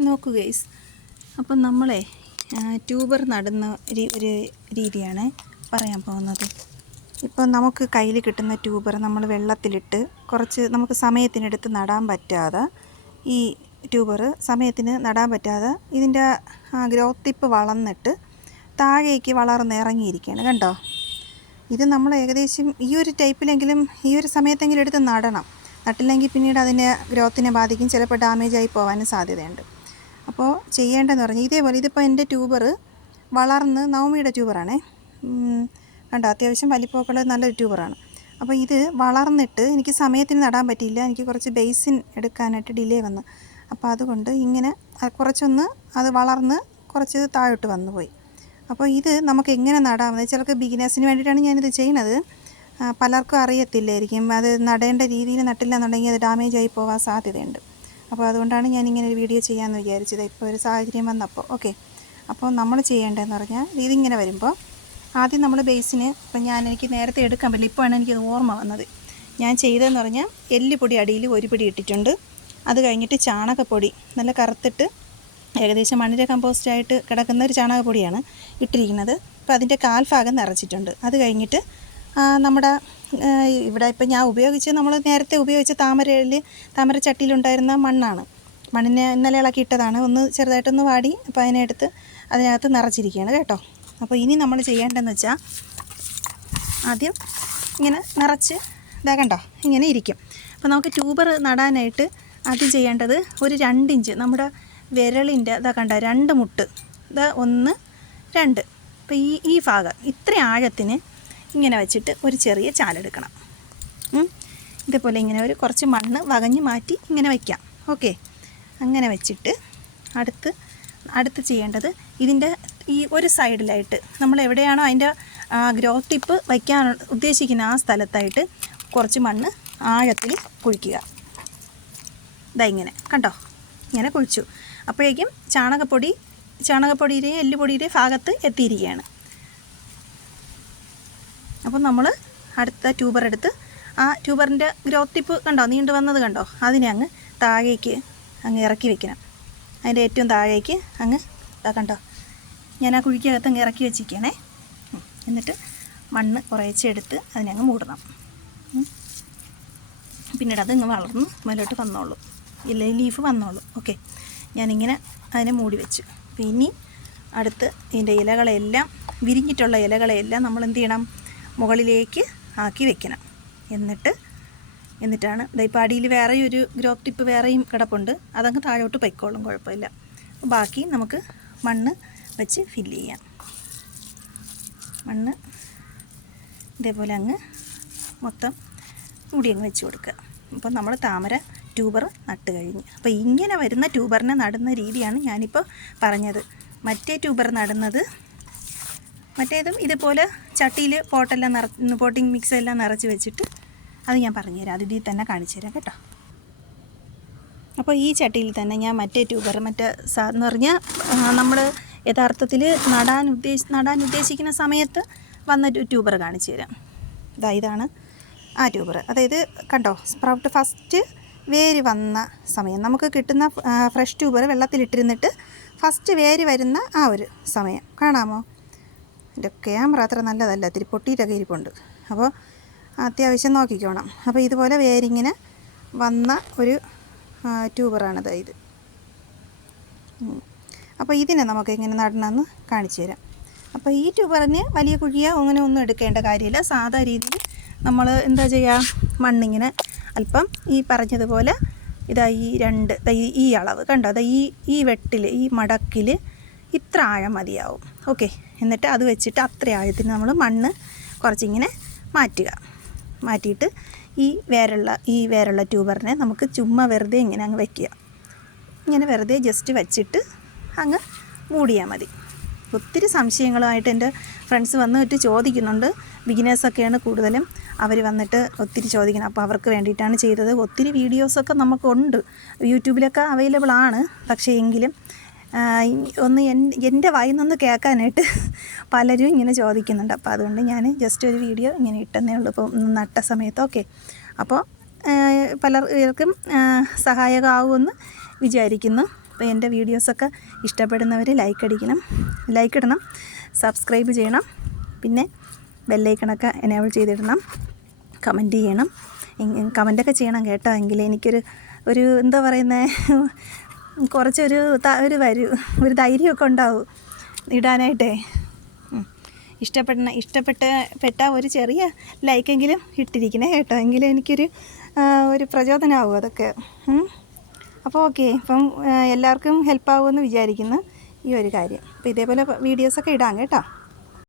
നോക്കൂ ഗൈസ്, അപ്പം നമ്മളെ ട്യൂബർ നടുന്ന ഒരു രീതിയാണ് പറയാൻ പോകുന്നത്. ഇപ്പോൾ നമുക്ക് കയ്യിൽ കിട്ടുന്ന ട്യൂബർ നമ്മൾ വെള്ളത്തിലിട്ട് കുറച്ച് നമുക്ക് സമയത്തിനെടുത്ത് നടാൻ പറ്റാതെ, ഈ ട്യൂബർ സമയത്തിന് നടാൻ പറ്റാതെ ഇതിൻ്റെ ഗ്രോത്ത് ടിപ്പ് വളർന്നിട്ട് താഴേക്ക് വളർന്നിറങ്ങിയിരിക്കുകയാണ്. കണ്ടോ, ഇത് നമ്മൾ ഏകദേശം ഈ ഒരു ടൈപ്പിലെങ്കിലും ഈ ഒരു സമയത്തെങ്കിലും എടുത്ത് നടണം. നട്ടില്ലെങ്കിൽ പിന്നീട് അതിൻ്റെ ഗ്രോത്തിനെ ബാധിക്കും, ചിലപ്പോൾ ഡാമേജായി പോകാനും സാധ്യതയുണ്ട്. അപ്പോൾ ചെയ്യേണ്ടതെന്ന് പറഞ്ഞാൽ ഇതേപോലെ, ഇതിപ്പോൾ എൻ്റെ ട്യൂബർ വളർന്ന്, നവമിയുടെ ട്യൂബറാണേ, കണ്ടോ അത്യാവശ്യം വലിപ്പമൊക്കെ നല്ലൊരു ട്യൂബറാണ്. അപ്പോൾ ഇത് വളർന്നിട്ട് എനിക്ക് സമയത്തിന് നടാൻ പറ്റിയില്ല, എനിക്ക് കുറച്ച് ബേസിൻ എടുക്കാനായിട്ട് ഡിലേ വന്നു. അപ്പോൾ അതുകൊണ്ട് ഇങ്ങനെ കുറച്ചൊന്ന് അത് വളർന്ന് കുറച്ച് താഴോട്ട് വന്നു പോയി. അപ്പോൾ ഇത് നമുക്ക് എങ്ങനെ നടാമെന്ന്, ചിലർക്ക് ബിഗിനേഴ്സിന് വേണ്ടിയിട്ടാണ് ഞാനിത് ചെയ്യുന്നത്. പലർക്കും അറിയത്തില്ലായിരിക്കും, അത് നടേണ്ട രീതിയിൽ നട്ടില്ല എന്നുണ്ടെങ്കിൽ അത് ഡാമേജായി പോകാൻ സാധ്യതയുണ്ട്. അപ്പോൾ അതുകൊണ്ടാണ് ഞാനിങ്ങനെ ഒരു വീഡിയോ ചെയ്യാമെന്ന് വിചാരിച്ചത്, ഇപ്പോൾ ഒരു സാഹചര്യം വന്നപ്പോൾ. ഓക്കെ, അപ്പോൾ നമ്മൾ ചെയ്യേണ്ടതെന്ന് പറഞ്ഞാൽ ഇതിങ്ങനെ വരുമ്പോൾ ആദ്യം നമ്മൾ ബേസിന്, ഇപ്പം എനിക്ക് നേരത്തെ എടുക്കാൻ പറ്റില്ല, ഇപ്പോഴാണ് എനിക്കത് ഓർമ്മ വന്നത്. ഞാൻ ചെയ്തതെന്ന് പറഞ്ഞാൽ എല്ലുപൊടി അടിയിൽ ഒരു പിടി ഇട്ടിട്ടുണ്ട്. അത് കഴിഞ്ഞിട്ട് ചാണകപ്പൊടി നല്ല കറുത്തിട്ട് ഏകദേശം മണ്ണിര കമ്പോസ്റ്റായിട്ട് കിടക്കുന്ന ഒരു ചാണകപ്പൊടിയാണ് ഇട്ടിരിക്കുന്നത്. അപ്പോൾ അതിൻ്റെ കാൽഭാഗം നിറച്ചിട്ടുണ്ട്. അത് കഴിഞ്ഞിട്ട് നമ്മുടെ ഇവിടെ ഇപ്പം ഞാൻ നമ്മൾ നേരത്തെ ഉപയോഗിച്ച താമര ചട്ടിയിലുണ്ടായിരുന്ന മണ്ണാണ്. മണ്ണിനെ ഇന്നലെ ഇളക്കിയിട്ടതാണ്, ഒന്ന് ചെറുതായിട്ടൊന്ന് വാടി. അപ്പോൾ അതിനെടുത്ത് അതിനകത്ത് നിറച്ചിരിക്കുകയാണ് കേട്ടോ. അപ്പോൾ ഇനി നമ്മൾ ചെയ്യേണ്ടതെന്ന് വെച്ചാൽ ആദ്യം ഇങ്ങനെ നിറച്ച് കണ്ടോ ഇങ്ങനെ ഇരിക്കും. അപ്പോൾ നമുക്ക് ട്യൂബർ നടാനായിട്ട് ആദ്യം ചെയ്യേണ്ടത് ഒരു 2 ഇഞ്ച് നമ്മുടെ വിരളിൻ്റെ കണ്ടോ 2 മുട്ട് 1 2, അപ്പോൾ ഈ ഭാഗം ഇത്ര ആഴത്തിന് ഇങ്ങനെ വെച്ചിട്ട് ഒരു ചെറിയ ചാലെടുക്കണം. ഇതേപോലെ ഇങ്ങനെ ഒരു കുറച്ച് മണ്ണ് വകഞ്ഞ് മാറ്റി ഇങ്ങനെ വയ്ക്കാം. ഓക്കെ, അങ്ങനെ വെച്ചിട്ട് അടുത്ത് ചെയ്യേണ്ടത് ഇതിൻ്റെ ഈ ഒരു സൈഡിലായിട്ട് നമ്മൾ എവിടെയാണോ അതിൻ്റെ ഗ്രോത്ത് ടിപ്പ് വയ്ക്കാൻ ഉദ്ദേശിക്കുന്ന ആ സ്ഥലത്തായിട്ട് കുറച്ച് മണ്ണ് ആഴത്തിൽ കുഴിക്കുക. ഇങ്ങനെ കണ്ടോ, ഇങ്ങനെ കുഴിച്ചു. അപ്പോഴേക്കും ചാണകപ്പൊടിയുടെയും എല്ലുപൊടിയുടെയും ഭാഗത്ത് എത്തിയിരിക്കുകയാണ്. അപ്പോൾ നമ്മൾ അടുത്ത ട്യൂബർ എടുത്ത് ആ ട്യൂബറിൻ്റെ ഗ്രോത്ത് ടിപ്പ് കണ്ടോ നീണ്ടു വന്നത് കണ്ടോ, അതിനെ അങ്ങ് താഴേക്ക് അങ്ങ് ഇറക്കി വെക്കണം. അതിൻ്റെ ഏറ്റവും താഴേക്ക് അങ്ങ് കണ്ടോ, ഞാൻ ആ കുഴിക്കകത്ത് അങ്ങ് ഇറക്കി വെച്ചിരിക്കണേ. എന്നിട്ട് മണ്ണ് കുറേശ്ശെ എടുത്ത് അതിനങ്ങ് മൂടണം. പിന്നീട് അത് ഇങ്ങ് വളർന്ന് മേലോട്ട് വന്നോളൂ, ഇല്ല ലീഫ് വന്നോളൂ. ഓക്കെ, ഞാനിങ്ങനെ അതിനെ മൂടി വെച്ചു. അപ്പോൾ ഇനി അടുത്ത് ഇതിൻ്റെ ഇലകളെല്ലാം, വിരിഞ്ഞിട്ടുള്ള ഇലകളെല്ലാം നമ്മൾ എന്ത് ചെയ്യണം, മുകളിലേക്ക് ആക്കി വെക്കണം. എന്നിട്ടാണ് ഇപ്പോൾ അടിയിൽ വേറെ ഒരു ഗ്രോത്ത് ടിപ്പ് വേറെയും കിടപ്പുണ്ട്, അതങ്ങ് താഴോട്ട് പൊയ്ക്കോളും, കുഴപ്പമില്ല. ബാക്കി നമുക്ക് മണ്ണ് വെച്ച് ഫില്ല് ചെയ്യാം. മണ്ണ് ഇതേപോലെ അങ്ങ് മൊത്തം മൂടി അങ്ങ് വെച്ച് കൊടുക്കുക. അപ്പോൾ നമ്മൾ താമര ട്യൂബർ നട്ട് കഴിഞ്ഞ്. അപ്പോൾ ഇങ്ങനെ വരുന്ന ട്യൂബറിനെ നടുന്ന രീതിയാണ് ഞാനിപ്പോൾ പറഞ്ഞത്. മറ്റേ ട്യൂബർ മറ്റേതും ഇതുപോലെ ചട്ടിയിൽ പോട്ടിംഗ് മിക്സ് എല്ലാം നിറച്ച് വെച്ചിട്ട് അത് ഞാൻ പറഞ്ഞുതരാം, അത് ഇതിൽ തന്നെ കാണിച്ചു തരാം കേട്ടോ. അപ്പോൾ ഈ ചട്ടിയിൽ തന്നെ ഞാൻ മറ്റേ ട്യൂബർ എന്ന് പറഞ്ഞാൽ നമ്മൾ യഥാർത്ഥത്തിൽ നടാൻ ഉദ്ദേശിക്കുന്ന സമയത്ത് വന്ന ട്യൂബർ കാണിച്ചു തരാം. ഇതാണ് ആ ട്യൂബർ. അതായത് കണ്ടോ, സ്പ്രൗട്ട് ഫസ്റ്റ് വേര് വന്ന സമയം, നമുക്ക് കിട്ടുന്ന ഫ്രഷ് ട്യൂബർ വെള്ളത്തിലിട്ടിരുന്നിട്ട് ഫസ്റ്റ് വേര് വരുന്ന ആ ഒരു സമയം കാണാമോ. എൻ്റെ ക്യാമറ അത്ര നല്ലതല്ല, ഇത്തിരി പൊട്ടിയിട്ടൊക്കെ ഇരിപ്പുണ്ട്, അപ്പോൾ അത്യാവശ്യം നോക്കിക്കോണം. അപ്പോൾ ഇതുപോലെ വേരിങ്ങനെ വന്ന ഒരു ട്യൂബറാണിത് ഇത്. അപ്പോൾ ഇതിനെ നമുക്ക് എങ്ങനെ നടണമെന്ന് കാണിച്ചു തരാം. അപ്പോൾ ഈ ട്യൂബറിന് വലിയ കുഴിയോ അങ്ങനെ ഒന്നും എടുക്കേണ്ട കാര്യമില്ല. സാധാ രീതിയിൽ നമ്മൾ എന്താ ചെയ്യുക, മണ്ണിങ്ങനെ അല്പം ഈ പറഞ്ഞതുപോലെ ഈ അളവ് കണ്ടോ, ഈ വെട്ടിൽ ഈ മടക്കിൽ ഇത്ര ആഴം മതിയാവും. ഓക്കെ, എന്നിട്ട് അത് വെച്ചിട്ട് അത്ര ആഴത്തിന് നമ്മൾ മണ്ണ് കുറച്ചിങ്ങനെ മാറ്റിയിട്ട് ഈ വേരുള്ള ട്യൂബറിനെ നമുക്ക് ചുമ്മാ വെറുതെ ഇങ്ങനെ അങ്ങ് വയ്ക്കുക. ഇങ്ങനെ വെറുതെ ജസ്റ്റ് വെച്ചിട്ട് അങ്ങ് മൂടിയാൽ മതി. ഒത്തിരി സംശയങ്ങളുമായിട്ട് എൻ്റെ ഫ്രണ്ട്സ് വന്നിട്ട് ചോദിക്കുന്നുണ്ട്. ബിഗിനേഴ്സൊക്കെയാണ് കൂടുതലും, അവർ വന്നിട്ട് ഒത്തിരി ചോദിക്കണം. അപ്പോൾ അവർക്ക് വേണ്ടിയിട്ടാണ് ചെയ്തത്. ഒത്തിരി വീഡിയോസൊക്കെ നമുക്കുണ്ട്, യൂട്യൂബിലൊക്കെ അവൈലബിൾ ആണ്. പക്ഷേ എങ്കിലും എൻ്റെ വായിൽ നിന്ന് കേൾക്കാനായിട്ട് പലരും ഇങ്ങനെ ചോദിക്കുന്നുണ്ട്. അപ്പോൾ അതുകൊണ്ട് ഞാൻ ജസ്റ്റ് ഒരു വീഡിയോ ഇങ്ങനെ ഇട്ടെന്നേ ഉള്ളൂ ഇപ്പോൾ നട്ട സമയത്ത്. ഓക്കെ, അപ്പോൾ പലർക്കും സഹായകമാകുമെന്ന് വിചാരിക്കുന്നു. അപ്പോൾ എൻ്റെ വീഡിയോസൊക്കെ ഇഷ്ടപ്പെടുന്നവർ ലൈക്ക് ഇടണം, സബ്സ്ക്രൈബ് ചെയ്യണം, പിന്നെ ബെല്ലൈക്കണൊക്കെ എനേബിൾ ചെയ്തിടണം, കമൻറ്റ് ചെയ്യണം. കമൻറ്റൊക്കെ ചെയ്യണം കേട്ടോ, എങ്കിൽ എനിക്കൊരു എന്താ പറയുന്നത്, കുറച്ചൊരു ഒരു ധൈര്യമൊക്കെ ഉണ്ടാവും ഇടാനായിട്ടേ. ഇഷ്ടപ്പെട്ട ഒരു ചെറിയ ലൈക്കെങ്കിലും ഇട്ടിരിക്കണേ കേട്ടോ, എങ്കിലും എനിക്കൊരു പ്രചോദനമാവും അതൊക്കെ. അപ്പോൾ ഓക്കെ, ഇപ്പം എല്ലാവർക്കും ഹെൽപ്പാവുമെന്ന് വിചാരിക്കുന്നു ഈ ഒരു കാര്യം. അപ്പോൾ ഇതേപോലെ വീഡിയോസൊക്കെ ഇടാം കേട്ടോ.